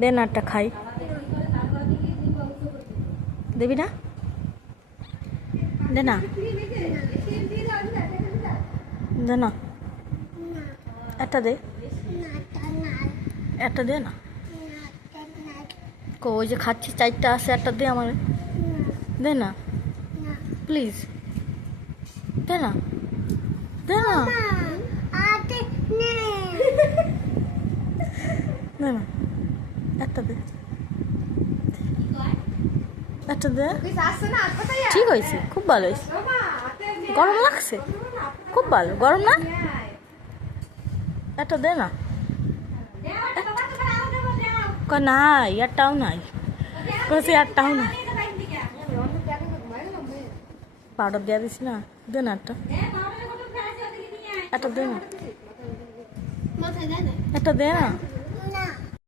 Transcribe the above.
দে না একটা খাই, দেবি না? দে না, দে না, একটা দে, একটা দে না। ওই যে খাচ্ছি 4টা আছে, একটা দে আমার, দে না প্লিজ, দে না, দে না, দে না, একটা দে, একটা দে। ঠিক হয়েছে, খুব ভালো হয়েছে। গরম লাগছে, খুব ভালো। গরম না? একটা দে না। নাই, একটাও নাই, কইছি একটাও নাই। পাউডার দিয়ে দিস না, দে না একটা, একটা দে না, একটা দে না।